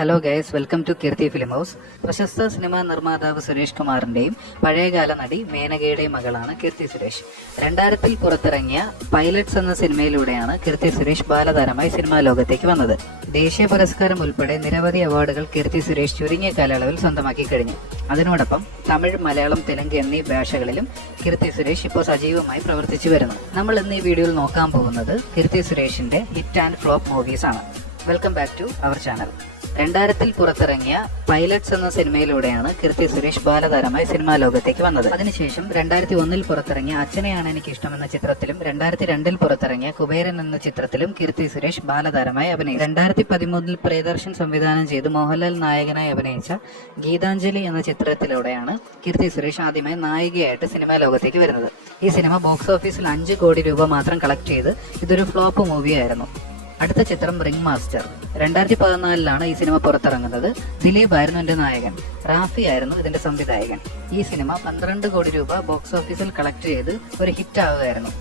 Hello guys, welcome to Keerthi film house. പ്രശസ്ത സിനിമാ നിർമ്മാതാവ് സുരേഷ് കുമാറിന്റെയും പഴയകാല നടി മേനകയുടെയും മകളാണ് കീർത്തി സുരേഷ്. 2000 പുറത്തിറങ്ങിയ പൈലറ്റ്സ് എന്ന സിനിമയിലൂടെയാണ് കീർത്തി സുരേഷ് ബാലതാരമായി സിനിമാ ലോകത്തേക്ക് വന്നത്. ദേശീയ പുരസ്കാരം ഉൾപ്പെടെ നിരവധി അവാർഡുകൾ കീർത്തി സുരേഷ് ചുരുങ്ങിയ കാലയളവിൽ സ്വന്തമാക്കി കഴിഞ്ഞു. അതിനോടൊപ്പം തമിഴ്, മലയാളം, തെലുങ്ക് എന്നീ ഭാഷകളിലും കീർത്തി സുരേഷ് ഇപ്പോൾ സജീവമായി പ്രവർത്തിച്ചു വരുന്നു. നമ്മൾ ഇന്ന് ഈ വീഡിയോയിൽ നോക്കാൻ പോകുന്നത് കീർത്തി സുരേഷിന്റെ ഹിറ്റ് ആൻഡ് ഫ്ലോപ്പ് മൂവീസ് ആണ്. Welcome back to our channel. 2000 പുറത്തിറങ്ങിയ പൈലറ്റ്സ് എന്ന സിനിമയിലൂടെയാണ് കീർത്തി സുരേഷ് ബാലതാരമായി സിനിമാ ലോകത്തേക്ക് വന്നത്. അതിനുശേഷം 2001 പുറത്തിറങ്ങിയ അച്ഛനെയാണ് എനിക്ക് ഇഷ്ടം എന്ന ചിത്രത്തിലും 2002 പുറത്തിറങ്ങിയ കുബേരൻ എന്ന ചിത്രത്തിലും കീർത്തി സുരേഷ് ബാലതാരമായി അഭിനയിച്ചു. 2013 പ്രിയദർശൻ സംവിധാനം ചെയ്ത് മോഹൻലാൽ നായകനായി അഭിനയിച്ച ഗീതാഞ്ജലി എന്ന ചിത്രത്തിലൂടെയാണ് കീർത്തി സുരേഷ് ആദ്യമായി നായികയായിട്ട് സിനിമാ ലോകത്തേക്ക് വരുന്നത്. ഈ സിനിമ ബോക്സ് ഓഫീസിൽ 5 കോടി രൂപ മാത്രം കളക്ട് ചെയ്ത് ഇതൊരു ഫ്ലോപ്പ് മൂവിയായിരുന്നു. അടുത്ത ചിത്രം റിംഗ് മാസ്റ്റർ. 2014 ഈ സിനിമ പുറത്തിറങ്ങുന്നത്. ദിലീപ് ആയിരുന്നു എന്റെ നായകൻ, റാഫി ആയിരുന്നു ഇതിന്റെ സംവിധായകൻ. ഈ സിനിമ 12 കോടി രൂപ ബോക്സ് ഓഫീസിൽ കളക്ട് ചെയ്ത് ഒരു ഹിറ്റ് ആവുകയായിരുന്നു.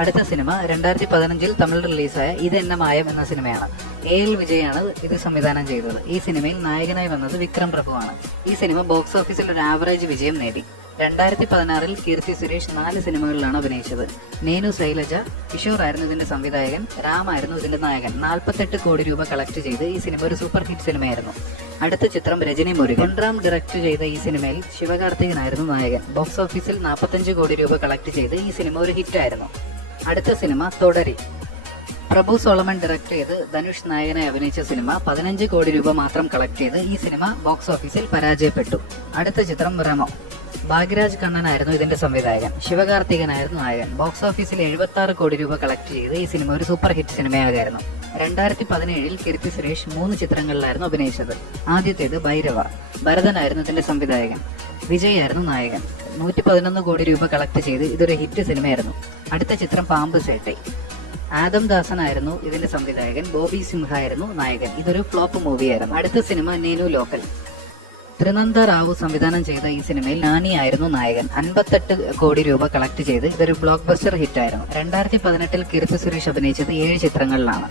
അടുത്ത സിനിമ 2015 തമിഴ് റിലീസായ ഇത് എന്ന മായം എന്ന സിനിമയാണ്. AL വിജയാണ് ഇത് സംവിധാനം ചെയ്തത്. ഈ സിനിമയിൽ നായകനായി വന്നത് വിക്രം പ്രഭുവാണ്. ഈ സിനിമ ബോക്സ് ഓഫീസിൽ ഒരു ആവറേജ് വിജയം നേടി. 2016 കീർത്തി സുരേഷ് 4 സിനിമകളിലാണ് അഭിനയിച്ചത്. നേനു ശൈലജ, കിഷോർ ആയിരുന്നു ഇതിന്റെ സംവിധായകൻ, രാം ആയിരുന്നു ഇതിന്റെ നായകൻ. 48 കോടി രൂപ കളക്ട് ചെയ്ത് ഈ സിനിമ ഒരു സൂപ്പർ ഹിറ്റ് സിനിമയായിരുന്നു. അടുത്ത ചിത്രം രജനി മുരുകൻ. റാം ഡയറക്ട് ചെയ്ത ഈ സിനിമയിൽ ശിവകാർത്തികനായിരുന്നു നായകൻ. ബോക്സ് ഓഫീസിൽ 45 കോടി രൂപ കളക്ട് ചെയ്ത് ഈ സിനിമ ഒരു ഹിറ്റായിരുന്നു. അടുത്ത സിനിമ തുടരി. പ്രഭു സോളമൻ ഡയറക്ട് ചെയ്ത് ധനുഷ് നായകനായി അഭിനയിച്ച സിനിമ 15 കോടി രൂപ മാത്രം കളക്ട് ചെയ്ത് ഈ സിനിമ ബോക്സ് ഓഫീസിൽ പരാജയപ്പെട്ടു. അടുത്ത ചിത്രം റെമോ. ഭാഗ്യരാജ് കണ്ണനായിരുന്നു ഇതിന്റെ സംവിധായകൻ, ശിവകാർത്തികനായിരുന്നു നായകൻ. ബോക്സ് ഓഫീസിൽ 76 കോടി രൂപ കളക്ട് ചെയ്ത് ഈ സിനിമ ഒരു സൂപ്പർ ഹിറ്റ് സിനിമയായിരുന്നു. 2017 കീർത്തി സുരേഷ് 3 ചിത്രങ്ങളിലായിരുന്നു അഭിനയിച്ചത്. ആദ്യത്തേത് ഭൈരവ. ഭരതനായിരുന്നു ഇതിന്റെ സംവിധായകൻ, വിജയ് ആയിരുന്നു നായകൻ. 111 കോടി രൂപ കളക്ട് ചെയ്ത് ഇതൊരു ഹിറ്റ് സിനിമയായിരുന്നു. അടുത്ത ചിത്രം പാമ്പ് സേട്ടൈ. ആദം ദാസനായിരുന്നു ഇതിന്റെ സംവിധായകൻ, ബോബി സിംഹ ആയിരുന്നു നായകൻ. ഇതൊരു ഫ്ലോപ്പ് മൂവിയായിരുന്നു. അടുത്ത സിനിമ നേനു ലോക്കൽ. ത്രിനന്ദ റാവു സംവിധാനം ചെയ്ത ഈ സിനിമയിൽ നാനി ആയിരുന്നു നായകൻ. 58 കോടി രൂപ കളക്ട് ചെയ്ത് ഇതൊരു ബ്ലോക്ക് ബസ്റ്റർ ഹിറ്റായിരുന്നു. 2018 കീർത്തി സുരേഷ് അഭിനയിച്ചത് 7 ചിത്രങ്ങളിലാണ്.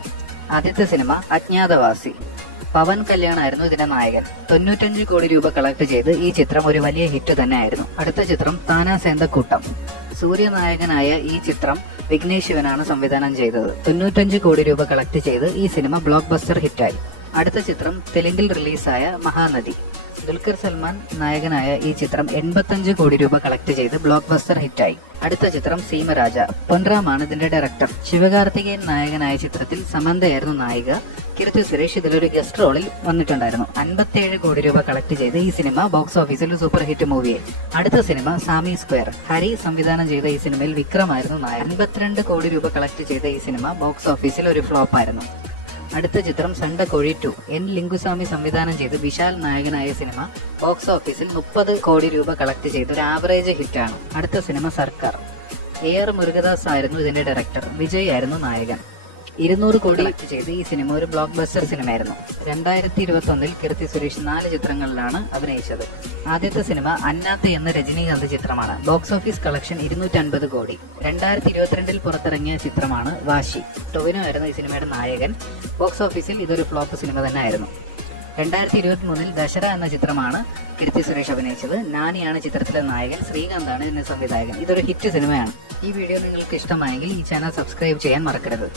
ആദ്യത്തെ സിനിമ അജ്ഞാതവാസി. പവൻ കല്യാൺ ആയിരുന്നു ഇതിന്റെ നായകൻ. 95 കോടി രൂപ കളക്ട് ചെയ്ത് ഈ ചിത്രം ഒരു വലിയ ഹിറ്റ് തന്നെ ആയിരുന്നു. അടുത്ത ചിത്രം താനാ സേന്തക്കൂട്ടം. സൂര്യനായകനായ ഈ ചിത്രം വിഘ്നേഷ് ശിവനാണ് സംവിധാനം ചെയ്തത്. 95 കോടി രൂപ കളക്ട് ചെയ്ത് ഈ സിനിമ ബ്ലോക്ക് ബസ്റ്റർ ഹിറ്റായി. അടുത്ത ചിത്രം തെലുങ്കിൽ റിലീസായ മഹാനദി. ദുൽഖർ സൽമാൻ നായകനായ ഈ ചിത്രം 85 കോടി രൂപ കളക്ട് ചെയ്ത് ബ്ലോക്ക് ബസ്റ്റർ ഹിറ്റായി. അടുത്ത ചിത്രം സീമരാജ. പൊൻറാമാണ് ഇതിന്റെ ഡയറക്ടർ. ശിവകാർത്തികേയൻ നായകനായ ചിത്രത്തിൽ സമന്തയായിരുന്നു നായിക. കീർത്തി സുരേഷ് ഇതിലൊരു ഗസ്റ്റ് റോളിൽ വന്നിട്ടുണ്ടായിരുന്നു. 57 കോടി രൂപ കളക്ട് ചെയ്ത് ഈ സിനിമ ബോക്സ് ഓഫീസിൽ സൂപ്പർ ഹിറ്റ് മൂവിയായി. അടുത്ത സിനിമ സാമി സ്ക്വയർ. ഹരി സംവിധാനം ചെയ്ത ഈ സിനിമയിൽ വിക്രമായിരുന്നു നായകൻ. 52 കോടി രൂപ കളക്ട് ചെയ്ത ഈ സിനിമ ബോക്സ് ഓഫീസിൽ ഒരു ഫ്ലോപ്പ് ആയിരുന്നു. അടുത്ത ചിത്രം സണ്ടക്കോഴി 2. N ലിംഗുസ്വാമി സംവിധാനം ചെയ്ത് വിശാൽ നായകനായ സിനിമ ബോക്സ് ഓഫീസിൽ 30 കോടി രൂപ കളക്ട് ചെയ്ത് ഒരു ആവറേജ് ഹിറ്റാണ്. അടുത്ത സിനിമ സർക്കാർ. AR മുരുകദാസ് ആയിരുന്നു ഇതിന്റെ ഡയറക്ടർ, വിജയ് ആയിരുന്നു നായകൻ. 200 കോടി കളക്ട് ചെയ്ത് ഈ സിനിമ ഒരു ബ്ലോക്ക് ബസ്റ്റർ സിനിമയായിരുന്നു. 2021 കീർത്തി സുരേഷ് 4 ചിത്രങ്ങളിലാണ് അഭിനയിച്ചത്. ആദ്യത്തെ സിനിമ അന്നാത്തെ എന്ന രജനീകാന്ത് ചിത്രമാണ്. ബോക്സ് ഓഫീസ് കളക്ഷൻ 250 കോടി. 2022 പുറത്തിറങ്ങിയ ചിത്രമാണ് വാശി. ടൊവിനോ ആയിരുന്നു ഈ സിനിമയുടെ നായകൻ. ബോക്സ് ഓഫീസിൽ ഇതൊരു ഫ്ലോപ്പ് സിനിമ തന്നെ ആയിരുന്നു. 2023 ദശര എന്ന ചിത്രമാണ് കീർത്തി സുരേഷ് അഭിനയിച്ചത്. നാനിയാണ് ചിത്രത്തിലെ നായകൻ, ശ്രീകാന്താണ് ഇതിന്റെ സംവിധായകൻ. ഇതൊരു ഹിറ്റ് സിനിമയാണ്. ഈ വീഡിയോ നിങ്ങൾക്ക് ഇഷ്ടമായെങ്കിൽ ഈ ചാനൽ സബ്സ്ക്രൈബ് ചെയ്യാൻ മറക്കരുത്.